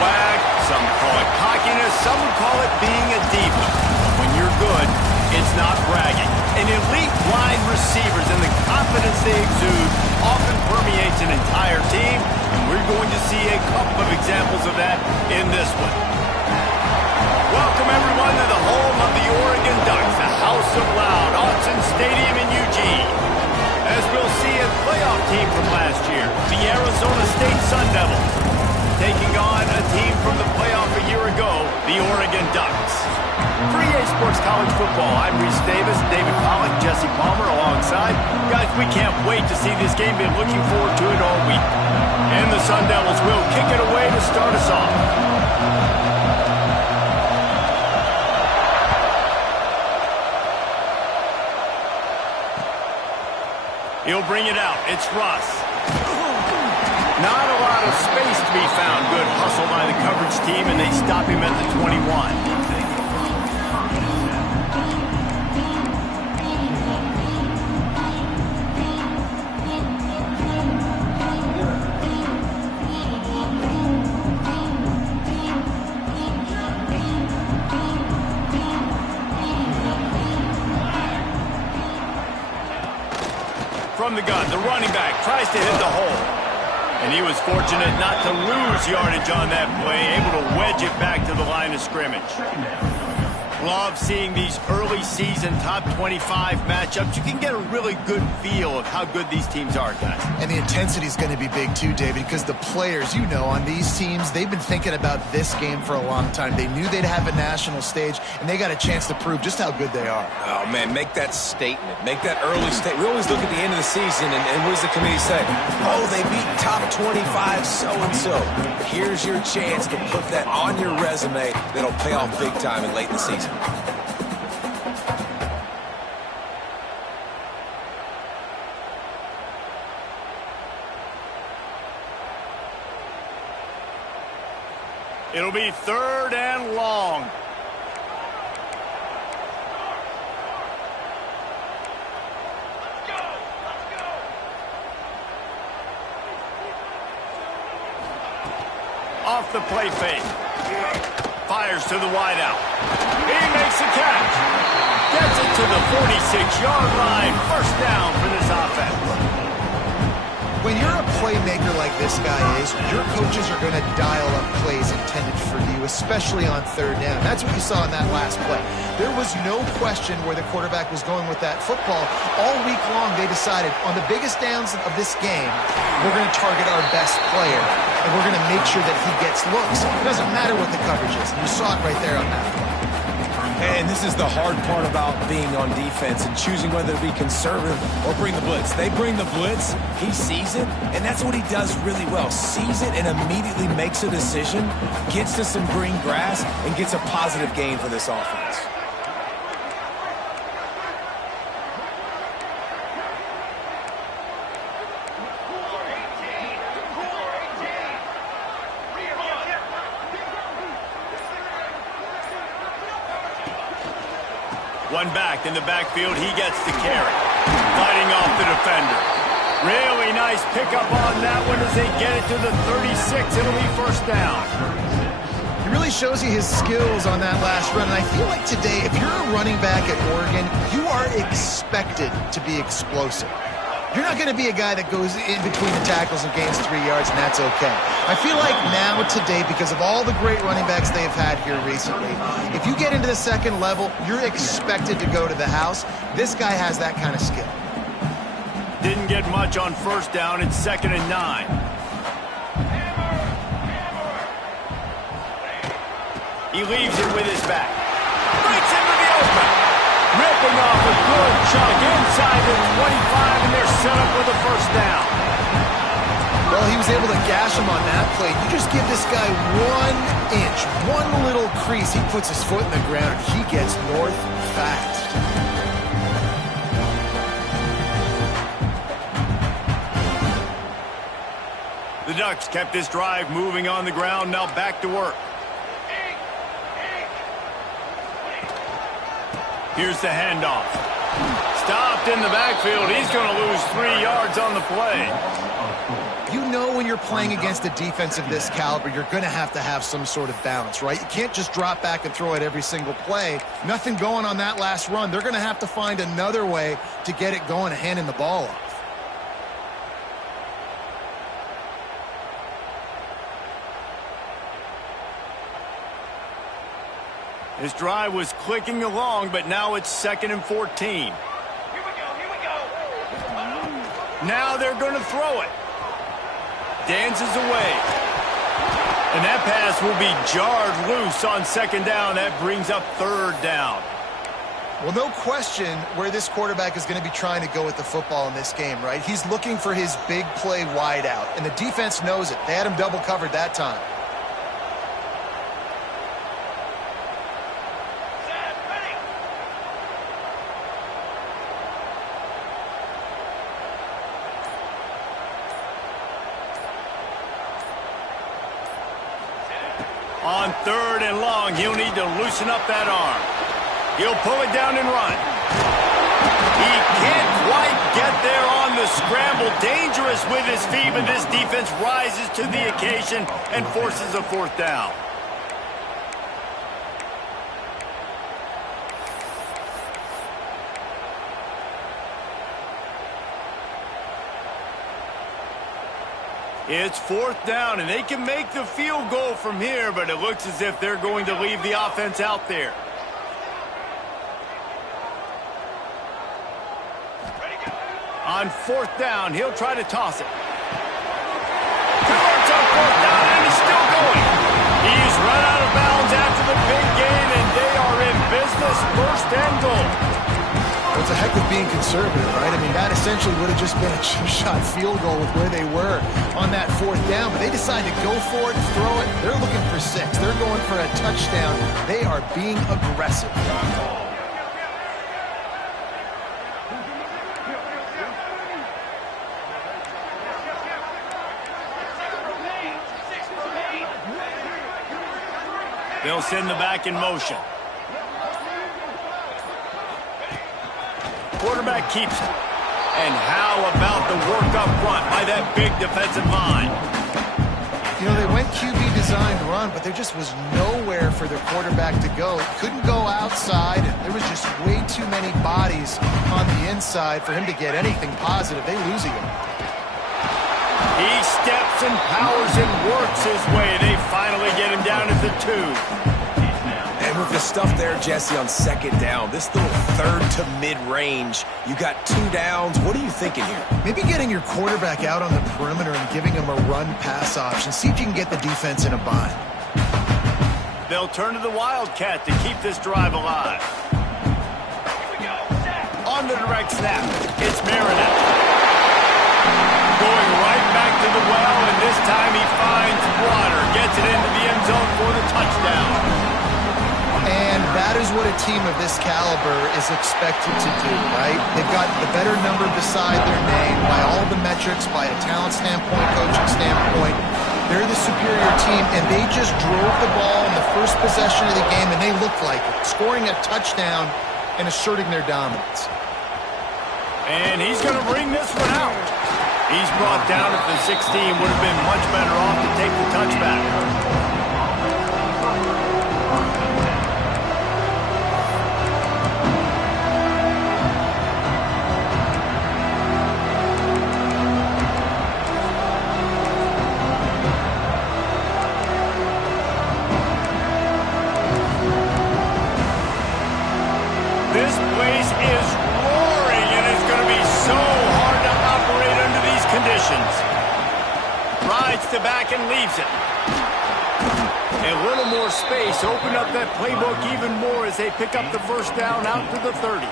swag, some call it cockiness, some would call it being a diva. But when you're good, it's not bragging. And elite wide receivers and the confidence they exude often permeates an entire team, and we're going to see a couple of examples of that in this one. Welcome, everyone, to the home of the Oregon Ducks, the House of Loud, Autzen Stadium in Eugene. As we'll see a playoff team from last year, the Arizona State Sun Devils, taking on a team from the playoff a year ago, the Oregon Ducks. For EA Sports College Football, I'm Reese Davis, David Pollack, Jesse Palmer alongside. Guys, we can't wait to see this game. Been looking forward to it all week. And the Sun Devils will kick it away to start us off. He'll bring it out. It's Russ. Not a lot of space to be found. Good hustle by the coverage team, and they stop him at the 21. From the gun, the running back tries to hit the hole. And he was fortunate not to lose yardage on that play, able to wedge it back to the line of scrimmage. Love seeing these early season top 25 matchups. You can get a really good feel of how good these teams are, guys. And the intensity is going to be big too, David, because the players, you know, on these teams, they've been thinking about this game for a long time. They knew they'd have a national stage, and they got a chance to prove just how good they are. Oh, man, make that statement. Make that early statement. We always look at the end of the season, and what does the committee say? Oh, they beat top 25 so-and-so. Here's your chance to put that on your resume that'll pay off big time in late in the season. It'll be 3rd and long. Off the play fake. Fires to the wideout. He makes the catch. Gets it to the 46-yard line. 1st down for this offense. When you're a playmaker like this guy is, your coaches are going to dial up plays intended for you, especially on 3rd down. That's what you saw in that last play. There was no question where the quarterback was going with that football. All week long, they decided on the biggest downs of this game, we're going to target our best player, and we're going to make sure that he gets looks. It doesn't matter what the coverage is. You saw it right there on that play. And this is the hard part about being on defense and choosing whether to be conservative or bring the blitz. They bring the blitz, he sees it, and that's what he does really well. Sees it and immediately makes a decision, gets to some green grass, and gets a positive gain for this offense. One back in the backfield, he gets the carry. Fighting off the defender. Really nice pickup on that one as they get it to the 36. It'll be 1st down. He really shows you his skills on that last run. And I feel like today, if you're a running back at Oregon, you are expected to be explosive. You're not going to be a guy that goes in between the tackles and gains 3 yards, and that's okay. I feel like now, today, because of all the great running backs they've had here recently, if you get into the 2nd level, you're expected to go to the house. This guy has that kind of skill. Didn't get much on 1st down. It's 2nd and 9. He leaves it with his back. Breaks into the open. Ripping off a good chunk inside the 25, and they're set up with a 1st down. Well, he was able to gash him on that play. You just give this guy 1 inch, one little crease, he puts his foot in the ground, and he gets north fast. The Ducks kept this drive moving on the ground, now back to work. Here's the handoff. Stopped in the backfield. He's going to lose 3 yards on the play. You know when you're playing against a defense of this caliber, you're going to have some sort of balance, right? You can't just drop back and throw it every single play. Nothing going on that last run. They're going to have to find another way to get it going and handing the ball off. His drive was clicking along, but now it's 2nd and 14. Here we go. Now they're going to throw it. Dances away. And that pass will be jarred loose on 2nd down. That brings up 3rd down. Well, no question where this quarterback is going to be trying to go with the football in this game, right? He's looking for his big play wide out, and the defense knows it. They had him double covered that time. On 3rd and long, he'll need to loosen up that arm. He'll pull it down and run. He can't quite get there on the scramble. Dangerous with his feet, but this defense rises to the occasion and forces a 4th down. It's 4th down, and they can make the field goal from here, but it looks as if they're going to leave the offense out there. On 4th down, he'll try to toss it. Towards on 4th down, and he's still going. He's run out of bounds after the big gain, and they are in business. 1st and goal. Well, it's a heck of being conservative, right? I mean, that essentially would have just been a chip-shot field goal with where they were on that 4th down, but they decided to go for it, throw it. They're looking for 6. They're going for a touchdown. They are being aggressive. They'll send the back in motion. Quarterback keeps it. And how about the work up front by that big defensive line? You know, they went QB designed run, but there just was nowhere for their quarterback to go. Couldn't go outside, and there was just way too many bodies on the inside for him to get anything positive. They lose again. He steps and powers and works his way. They finally get him down at the 2. And with the stuff there, Jesse, on 2nd down, this little 3rd to mid-range, you got 2 downs. What are you thinking here? Maybe getting your quarterback out on the perimeter and giving him a run-pass option. See if you can get the defense in a bind. They'll turn to the Wildcat to keep this drive alive. On the direct snap, it's Marinette. Going right back to the well, and this time he finds water. Gets it into the end zone for the touchdown. And that is what a team of this caliber is expected to do, right? They've got the better number beside their name by all the metrics, by a talent standpoint, coaching standpoint. They're the superior team, and they just drove the ball in the first possession of the game, and they looked like it, scoring a touchdown and asserting their dominance. And he's going to bring this one out. He's brought down at the 16. Would have been much better off to take the touchback. This place is roaring, and it's going to be so hard to operate under these conditions. Rides to back and leaves it. A little more space, open up that playbook even more as they pick up the 1st down out to the 30.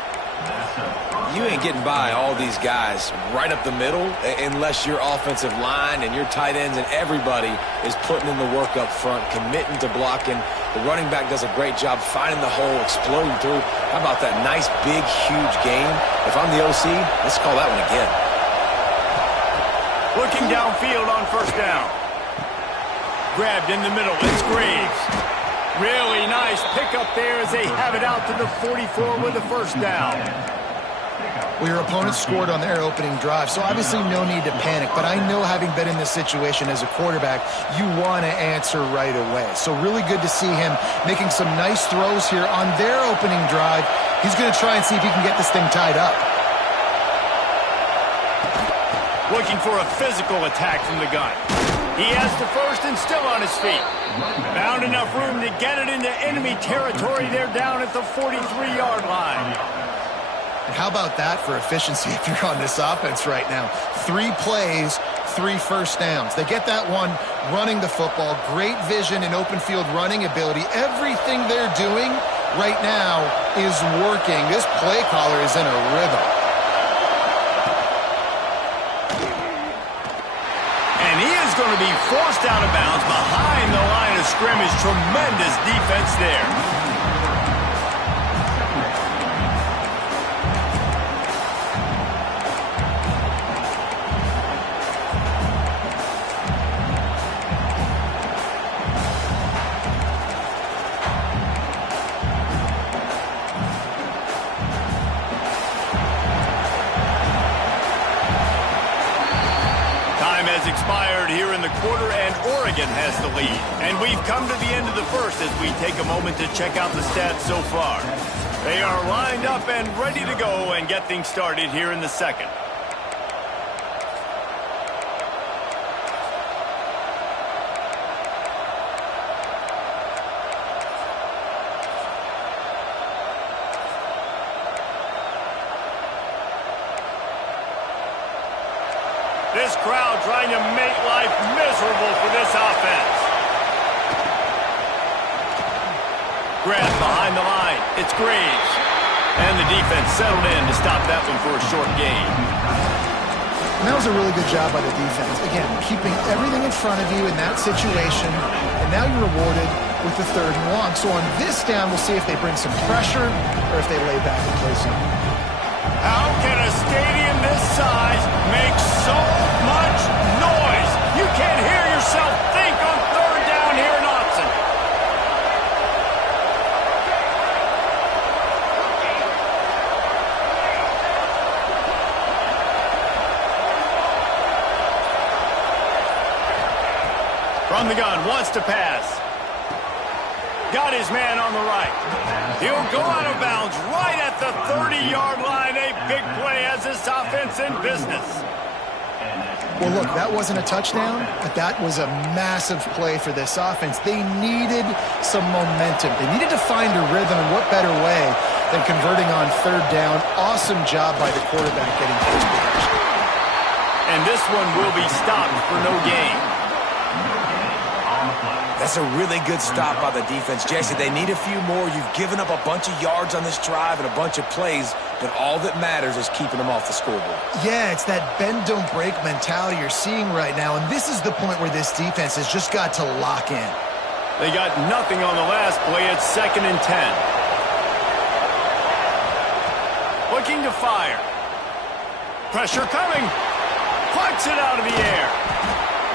You ain't getting by all these guys right up the middle unless your offensive line and your tight ends and everybody is putting in the work up front, committing to blocking. The running back does a great job finding the hole, exploding through. How about that nice, big, huge game? If I'm the OC, let's call that one again. Looking downfield on 1st down. Grabbed in the middle. It's Graves. Really nice pickup there as they have it out to the 44 with the 1st down. Well, your opponent scored on their opening drive, so obviously no need to panic. But I know, having been in this situation as a quarterback, you want to answer right away. So really good to see him making some nice throws here on their opening drive. He's going to try and see if he can get this thing tied up. Looking for a physical attack from the gun. He has the first and still on his feet. Found enough room to get it into enemy territory. They're down at the 43-yard line. And how about that for efficiency if you're on this offense right now? 3 plays, 3 first downs. They get that one running the football. Great vision and open field running ability. Everything they're doing right now is working. This play caller is in a rhythm. And he is going to be forced out of bounds behind the line of scrimmage. Tremendous defense there. Expired here in the quarter, and Oregon has the lead. And we've come to the end of the first as we take a moment to check out the stats so far. They are lined up and ready to go and get things started here in the second. This crowd trying to make life miserable for this offense. Grab behind the line. It's Graves. And the defense settled in to stop that one for a short gain. And that was a really good job by the defense. Again, keeping everything in front of you in that situation. And now you're rewarded with the 3rd and long. So on this down, we'll see if they bring some pressure or if they lay back and play some. How can a stadium this size make so much noise? You can't hear yourself think on 3rd down here in Autzen. From the gun, wants to pass. Got his man on the right. He'll go out of bounds right at the 30-yard line. A big play as this offense in business. Well, look, that wasn't a touchdown, but that was a massive play for this offense. They needed some momentum. They needed to find a rhythm, and what better way than converting on 3rd down. Awesome job by the quarterback getting first protection. And this one will be stopped for no gain. That's a really good stop by the defense. Jesse, they need a few more. You've given up a bunch of yards on this drive and a bunch of plays, but all that matters is keeping them off the scoreboard. Yeah, it's that bend, don't break mentality you're seeing right now, and this is the point where this defense has just got to lock in. They got nothing on the last play. It's 2nd and 10. Looking to fire. Pressure coming. Plucks it out of the air.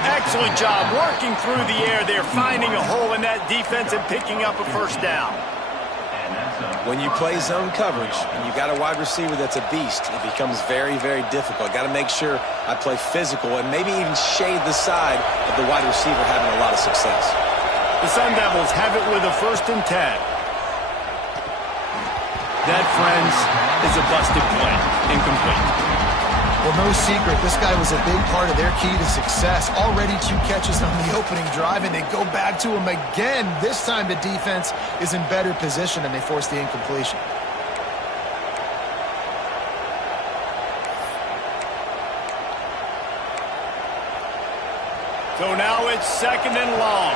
Excellent job working through the air. They're finding a hole in that defense and picking up a first down. When you play zone coverage and you got a wide receiver that's a beast, it becomes very, very difficult. Got to make sure I play physical and maybe even shade the side of the wide receiver having a lot of success. The Sun Devils have it with a 1st and 10. That, friends, is a busted play. Incomplete. Well, no secret, this guy was a big part of their key to success. Already 2 catches on the opening drive, and they go back to him again. This time the defense is in better position, and they force the incompletion. So now it's 2nd and long.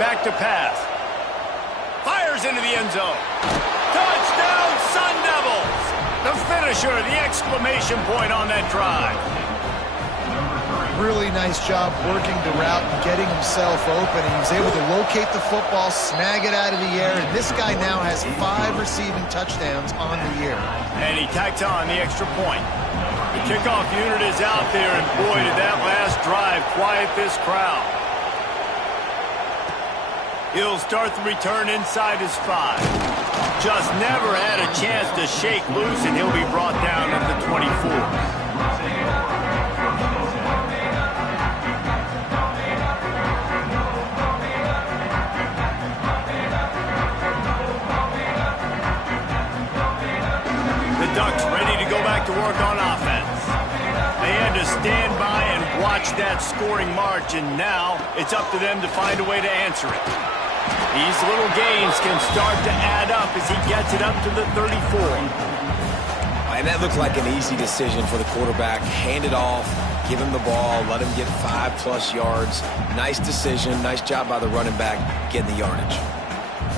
Back to pass. Fires into the end zone. Touchdown, Sun Devils! The finisher, the exclamation point on that drive. really nice job working the route and getting himself open. He was able to locate the football, snag it out of the air, and this guy now has 5 receiving touchdowns on the year. And he tacked on the extra point. The kickoff unit is out there, and boy, did that last drive quiet this crowd. He'll start the return inside his 5. Just never had a chance to shake loose, and he'll be brought down at the 24. Ducks ready to go back to work on offense. They had to stand by and watch that scoring margin. Now it's up to them to find a way to answer it. These little gains can start to add up as he gets it up to the 34. And that looked like an easy decision for the quarterback. Hand it off, give him the ball, let him get 5+ yards. Nice decision. Nice job by the running back getting the yardage.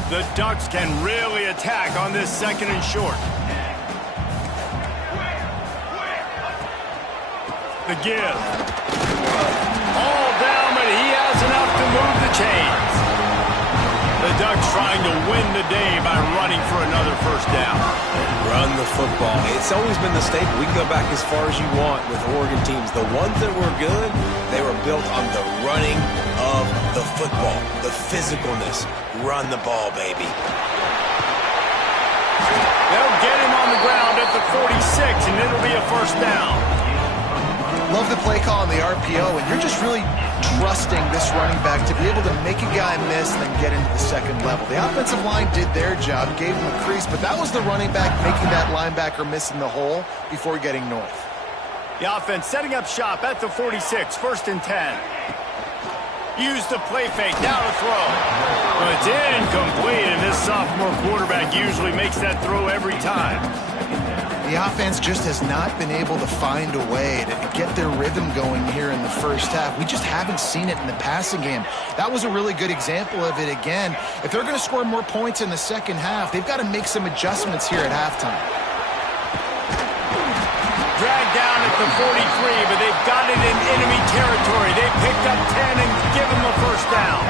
The Ducks can really attack on this 2nd and short. The give. All down, but he has enough to move the chains. The Ducks trying to win the day by running for another 1st down. Run the football. It's always been the staple. We can go back as far as you want with Oregon teams. The ones that were good, they were built on the running of the football, the physicalness. Run the ball, baby. They'll get him on the ground at the 46, and it'll be a 1st down. Love the play call on the RPO, and you're just really trusting this running back to be able to make a guy miss and then get into the 2nd level. The offensive line did their job, gave him a crease, but that was the running back making that linebacker miss in the hole before getting north. The offense setting up shop at the 46, 1st and 10. Use the play fake, now to throw. Well, it's incomplete, and this sophomore quarterback usually makes that throw every time. The offense just has not been able to find a way to get their rhythm going here in the 1st half. We just haven't seen it in the passing game. That was a really good example of it again. If they're going to score more points in the 2nd half, they've got to make some adjustments here at halftime. Dragged down at the 43, but they've got it in enemy territory. They picked up 10 and give him a 1st down.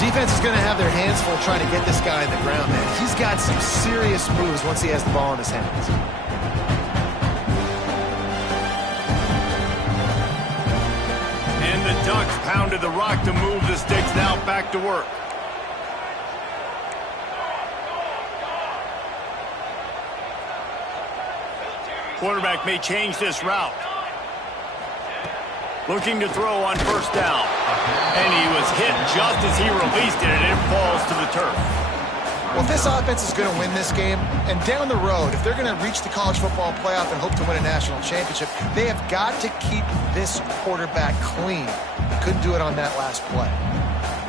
Defense is going to have their hands full trying to get this guy in the ground, man. He's got some serious moves once he has the ball in his hands. And the Ducks pounded the rock to move the sticks. Now back to work. Quarterback may change this route. Looking to throw on 1st down. And he was hit just as he released it, and it falls to the turf. Well, if this offense is going to win this game, and down the road, if they're going to reach the college football playoff and hope to win a national championship, they have got to keep this quarterback clean. They couldn't do it on that last play.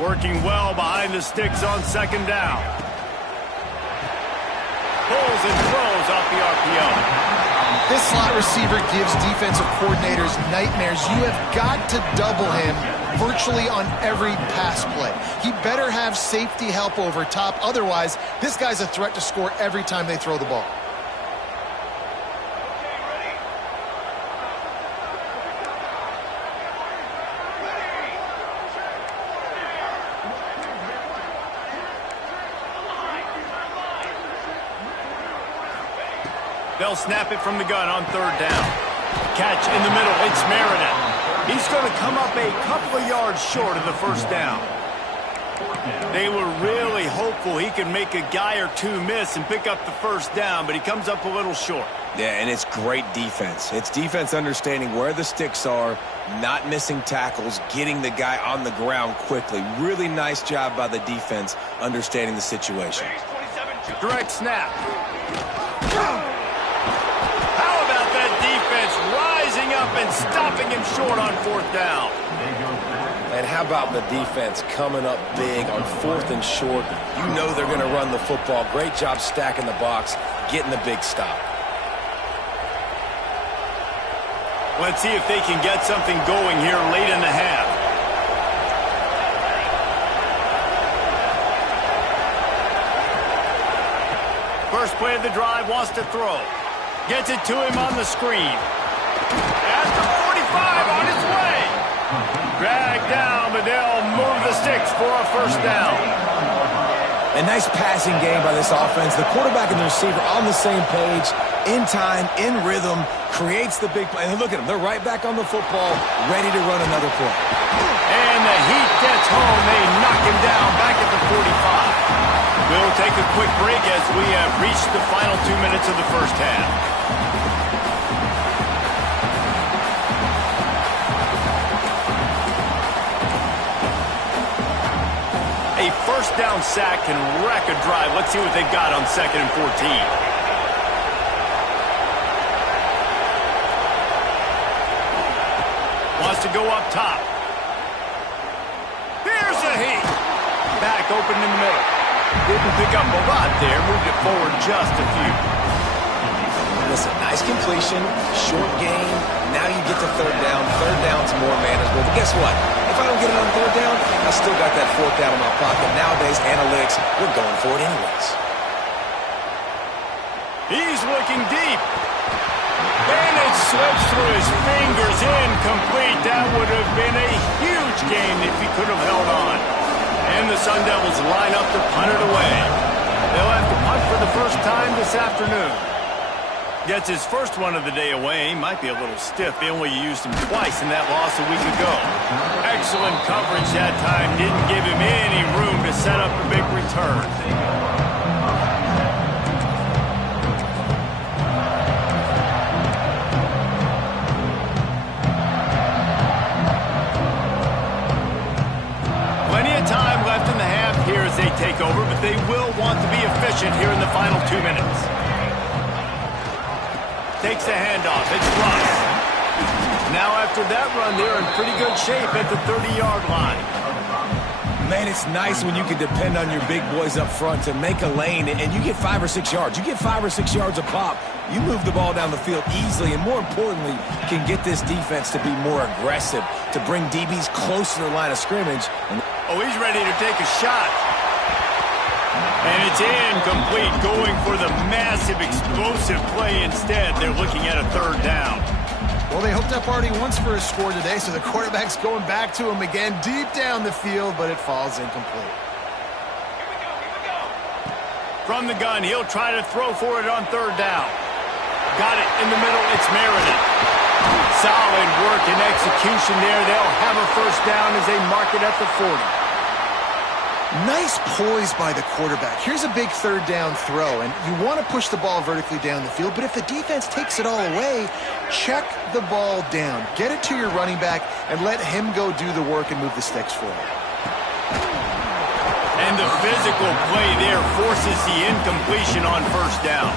Working well behind the sticks on 2nd down. Pulls and throws off the RPO. This slot receiver gives defensive coordinators nightmares. You have got to double him virtually on every pass play. He better have safety help over top. Otherwise, this guy's a threat to score every time they throw the ball. They'll snap it from the gun on 3rd down. Catch in the middle. It's Meredith. He's going to come up a couple of yards short of the 1st down. They were really hopeful he could make a guy or two miss and pick up the 1st down, but he comes up a little short. Yeah, and it's great defense. It's defense understanding where the sticks are, not missing tackles, getting the guy on the ground quickly. Really nice job by the defense understanding the situation. Direct snap. Rising up and stopping him short on 4th down. And how about the defense coming up big on 4th and short? You know they're going to run the football. Great job stacking the box, getting the big stop. Let's see if they can get something going here late in the half. First play of the drive, wants to throw. Gets it to him on the screen. At the on its way. Dragged down, but they'll move the sticks for a first down. A nice passing game by this offense. The quarterback and the receiver on the same page, in time, in rhythm, creates the big play. And look at them. They're right back on the football, ready to run another play. And the heat gets home. They knock him down back at the 45. We'll take a quick break as we have reached the final 2 minutes of the first half. A first down sack can wreck a drive. Let's see what they've got on 2nd and 14. Wants to go up top. Here's a heat. Back open in the middle. Didn't pick up a lot there. Moved it forward just a few. Listen, nice completion, short gain. Now you get to third down. Third down's more manageable. But guess what? If I don't get it on third down, I still got that fourth down in my pocket. Nowadays, analytics, we're going for it anyways. He's looking deep. And it slips through his fingers. Incomplete. That would have been a huge gain if he could have held on. And the Sun Devils line up to punt it away. They'll have to punt for the first time this afternoon. Gets his first one of the day away. Might be a little stiff. They only used him twice in that loss a week ago. Excellent coverage that time. Didn't give him any room to set up a big return. Plenty of time left in the half here as they take over, but they will want to be efficient here in the final 2 minutes. Takes the handoff. It's Russ. Now after that run, they're in pretty good shape at the 30-yard line. Man, it's nice when you can depend on your big boys up front to make a lane, and you get 5 or 6 yards. You get 5 or 6 yards a pop. You move the ball down the field easily, and more importantly, can get this defense to be more aggressive, to bring DBs close to the line of scrimmage. Oh, he's ready to take a shot. And it's incomplete, going for the massive explosive play instead. They're looking at a third down. Well, they hoped up already once for a score today, so the quarterback's going back to him again deep down the field, but it falls incomplete. Here we go. From the gun, he'll try to throw for it on third down. Got it in the middle. It's Meredith. Solid work and execution there. They'll have a first down as they mark it at the 40. Nice poise by the quarterback. Here's a big third down throw, and you want to push the ball vertically down the field, but if the defense takes it all away, check the ball down. Get it to your running back and let him go do the work and move the sticks for it. And the physical play there forces the incompletion on first down.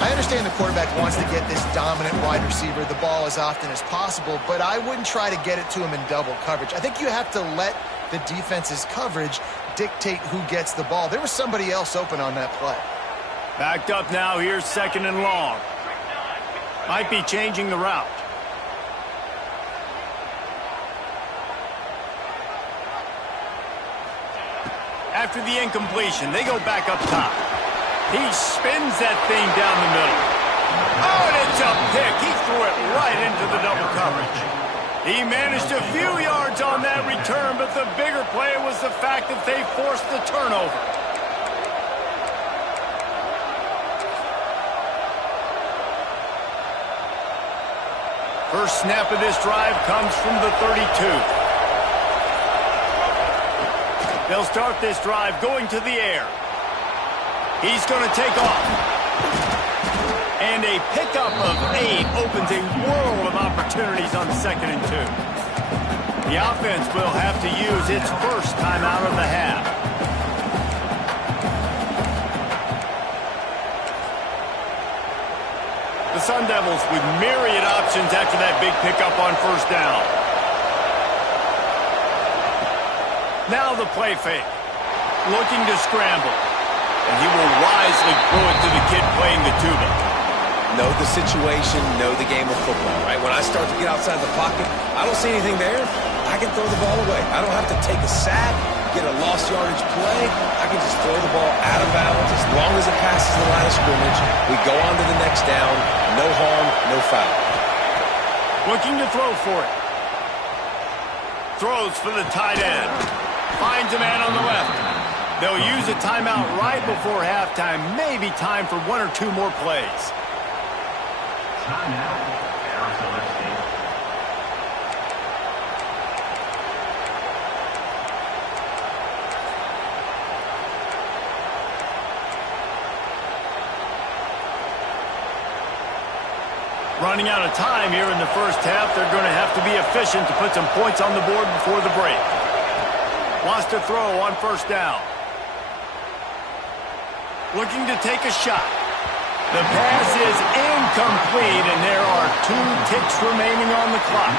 I understand the quarterback wants to get this dominant wide receiver the ball as often as possible, but I wouldn't try to get it to him in double coverage. I think you have to let the defense's coverage dictate who gets the ball. There was somebody else open on that play. Backed up now. Here's 2nd and long. Might be changing the route. After the incompletion, they go back up top. He spins that thing down the middle. Oh, and it's a pick. He threw it right into the double coverage. He managed a few yards on that return, but the bigger play was the fact that they forced the turnover. First snap of this drive comes from the 32. They'll start this drive going to the air. He's going to take off. And a pickup of 8 opens a world of opportunities on 2nd and 2. The offense will have to use its first timeout of the half. The Sun Devils with myriad options after that big pickup on first down. Now the play fake. Looking to scramble. And he will wisely throw it to the kid playing the tuba. Know the situation, know the game of football, right? When I start to get outside the pocket, I don't see anything there, I can throw the ball away. I don't have to take a sack, get a lost yardage play. I can just throw the ball out of bounds. As long as it passes the line of scrimmage, we go on to the next down. No harm, no foul. Looking to throw for it. Throws for the tight end. Finds a man on the left. They'll use a timeout right before halftime. Maybe time for one or two more plays. Timeout, Arizona State. Running out of time here in the first half. They're going to have to be efficient to put some points on the board before the break. Wants to throw on first down. Looking to take a shot. The pass is incomplete, and there are 2 ticks remaining on the clock.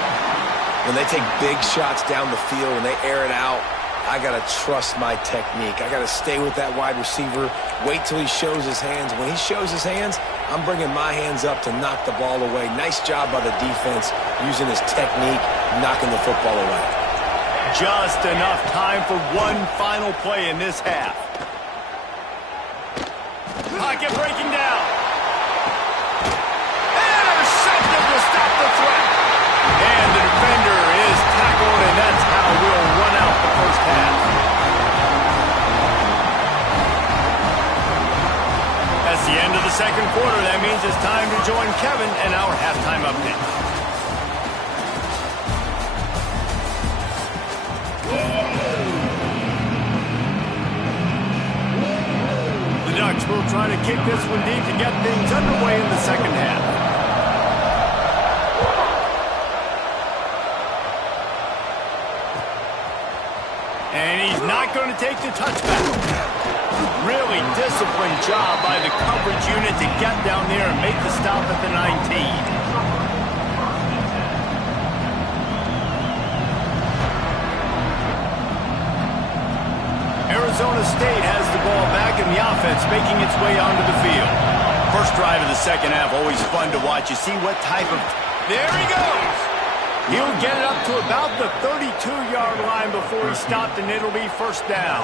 When they take big shots down the field and they air it out, I got to trust my technique. I got to stay with that wide receiver, wait till he shows his hands. When he shows his hands, I'm bringing my hands up to knock the ball away. Nice job by the defense using his technique, knocking the football away. Just enough time for one final play in this half. Pocket breaking down. Intercepted to stop the threat. And the defender is tackled, and that's how we'll run out the first half. That's the end of the second quarter. That means it's time to join Kevin and our halftime update. The Ducks will try to kick this one deep to get things underway in the second half. And he's not going to take the touchback. Really disciplined job by the coverage unit to get down there and make the stop at the 19. Arizona State has the ball back in the offense, making its way onto the field. First drive of the second half, always fun to watch. You see what type of... There he goes! He'll get it up to about the 32-yard line before he stopped, and it'll be first down.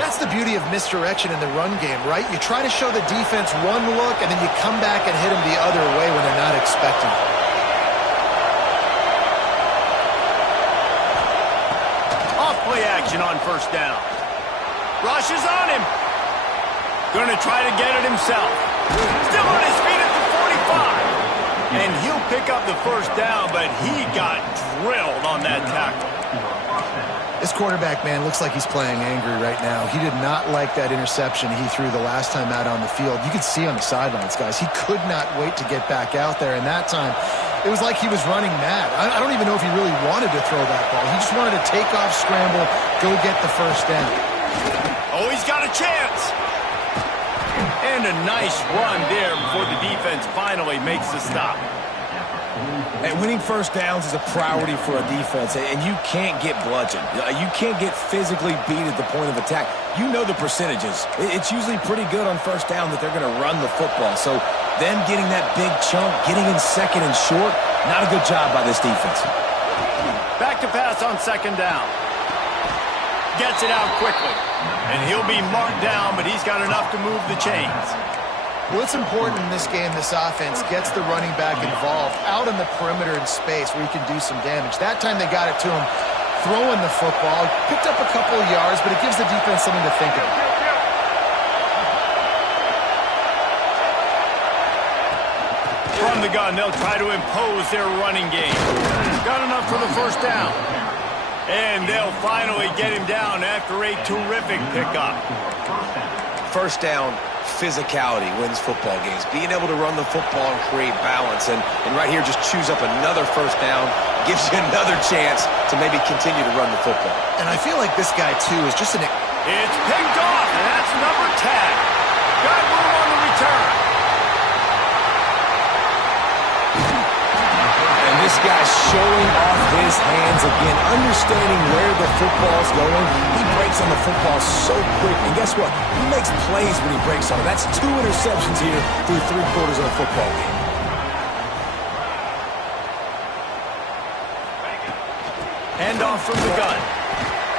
That's the beauty of misdirection in the run game, right? You try to show the defense one look, and then you come back and hit them the other way when they're not expecting it. Off-play action on first down. Rushes on him. Going to try to get it himself. Still on his feet at the 45. And he'll pick up the first down, but he got drilled on that tackle. This quarterback, man, looks like he's playing angry right now. He did not like that interception he threw the last time out on the field. You could see on the sidelines, guys, he could not wait to get back out there. And that time, it was like he was running mad. I don't even know if he really wanted to throw that ball. He just wanted to take off, scramble, go get the first down. Oh, he's got a chance. And a nice run there before the defense finally makes the stop. And winning first downs is a priority for a defense, and you can't get bludgeoned. You can't get physically beat at the point of attack. You know the percentages. It's usually pretty good on first down that they're going to run the football. So them getting that big chunk, getting in second and short, not a good job by this defense. Back to pass on second down. Gets it out quickly. And he'll be marked down, but he's got enough to move the chains. Well, it's important in this game this offense gets the running back involved out in the perimeter in space where he can do some damage. That time they got it to him throwing the football. Picked up a couple of yards, but it gives the defense something to think of. From the gun, they'll try to impose their running game. Got enough for the first down. And they'll finally get him down after a terrific pickup. First down, physicality wins football games. Being able to run the football and create balance. And right here, just choose up another first down. Gives you another chance to maybe continue to run the football. And I feel like this guy, too, is just an... It's picked off, and that's number 10. Got room on the return. And this guy's showing off his hands again, understanding where the football's going. He breaks on the football so quick, and guess what? He makes plays when he breaks on it. That's 2 interceptions here through 3 quarters of a football game. Handoff from the gun.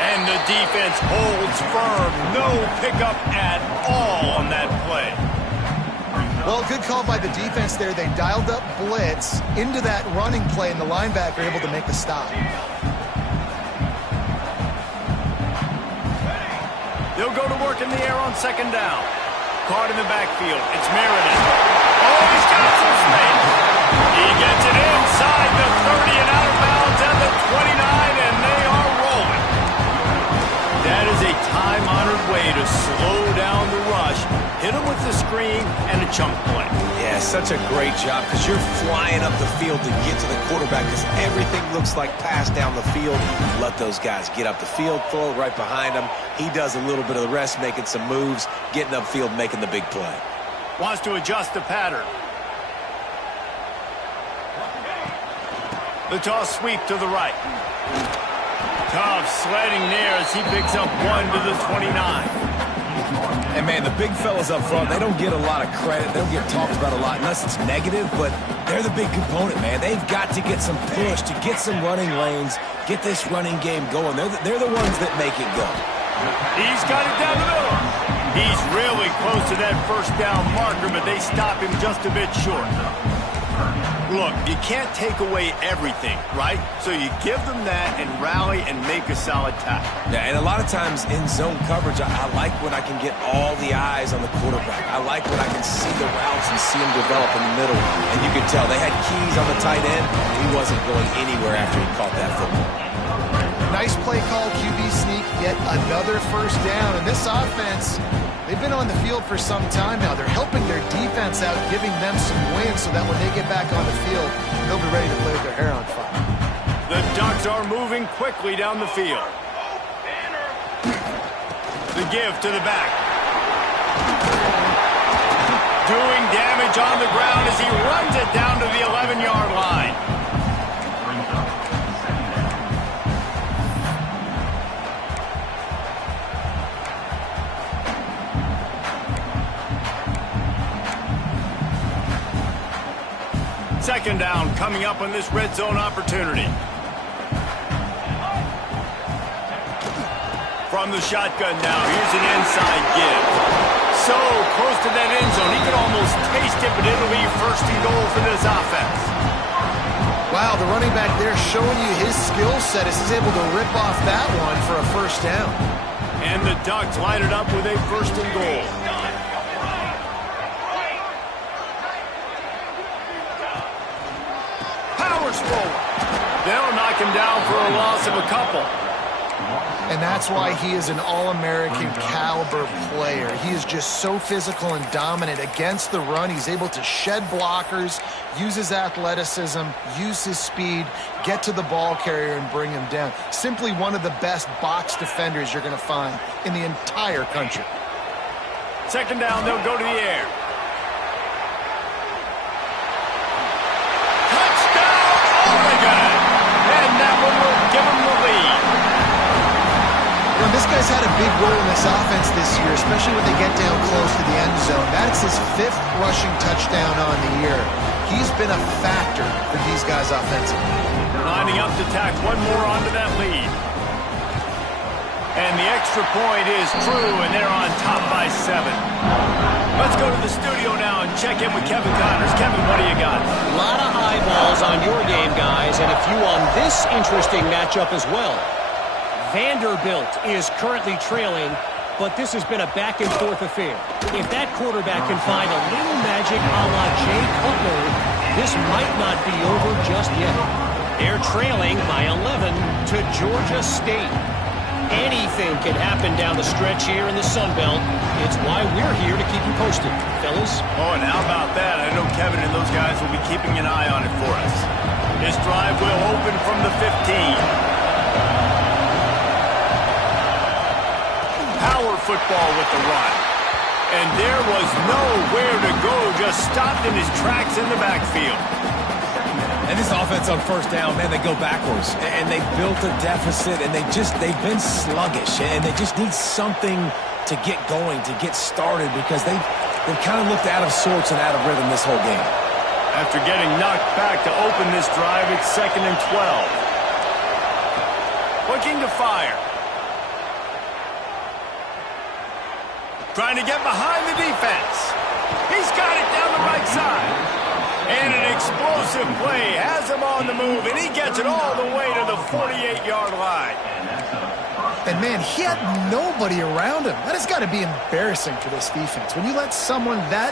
And the defense holds firm. No pickup at all on that play. Well, Well, good call by the defense there. They dialed up blitz into that running play, and the linebacker able to make the stop. They'll go to work in the air on second down. Caught in the backfield. It's Meredith. Oh, he's got some space. He gets it inside the 30 and out of bounds at the 29, and they are rolling. That is a time-honored way to slow down the rush, hit him with the screen, and a chunk play. Yeah, such a great job because you're flying up the field to get to the quarterback because everything looks like pass down the field. Let those guys get up the field, throw it right behind him. He does a little bit of the rest, making some moves, getting upfield, making the big play. Wants to adjust the pattern. The toss sweep to the right. Tough sledding there as he picks up 1 to the 29. And, man, the big fellas up front, they don't get a lot of credit. They don't get talked about a lot unless it's negative, but they're the big component, man. They've got to get some push, to get some running lanes, get this running game going. They're the ones that make it go. He's got it down the middle. He's really close to that first down marker, but they stop him just a bit short. Look, you can't take away everything, right? So you give them that and rally and make a solid tackle. Yeah, and a lot of times in zone coverage, I like when I can get all the eyes on the quarterback. I like when I can see the routes and see them develop in the middle. And you can tell they had keys on the tight end. He wasn't going anywhere after he caught that football. Nice play call, QB sneak, yet another first down. And this offense, they've been on the field for some time now. They're helping their defense out, giving them some wins so that when they get back on the field, they'll be ready to play with their hair on fire. The Ducks are moving quickly down the field. The give to the back. Doing damage on the ground as he runs it down to the 11-yard line. Second down coming up on this red zone opportunity. From the shotgun now, here's an inside give. So close to that end zone, he can almost taste it, but it'll be first and goal for this offense. Wow, the running back there showing you his skill set as he's able to rip off that one for a first down. And the Ducks line it up with a first and goal. Forward. They'll knock him down for a loss of a couple. And that's why he is an All-American caliber player. He is just so physical and dominant against the run. He's able to shed blockers, use his athleticism, use his speed, get to the ball carrier and bring him down. Simply one of the best box defenders you're going to find in the entire country. Second down, they'll go to the air. And that one will give him the lead. You know, this guy's had a big role in this offense this year, especially when they get down close to the end zone. That's his 5th rushing touchdown on the year. He's been a factor for these guys offensively. Lining up to tack one more onto that lead. And the extra point is true, and they're on top by 7. Let's go to the studio now and check in with Kevin Connors. Kevin, what do you got? A lot of eyeballs on your game, guys, and a few on this interesting matchup as well. Vanderbilt is currently trailing, but this has been a back-and-forth affair. If that quarterback can find a little magic a la Jay Cutler, this might not be over just yet. They're trailing by 11 to Georgia State. Anything can happen down the stretch here in the Sun Belt. It's why we're here to keep you posted, fellas. Oh, and how about that? I know Kevin and those guys will be keeping an eye on it for us. This drive will open from the 15. Power football with the run. And there was nowhere to go, just stopped in his tracks in the backfield. And this offense on first down, man, they go backwards. And they built a deficit, and they've been sluggish. And they just need something to get going, to get started, because they've kind of looked out of sorts and out of rhythm this whole game. After getting knocked back to open this drive, it's 2nd and 12. Looking to fire. Trying to get behind the defense. He's got it down the right side. And an explosive play has him on the move, and he gets it all the way to the 48-yard line. And, man, he had nobody around him. That has got to be embarrassing for this defense. When you let someone that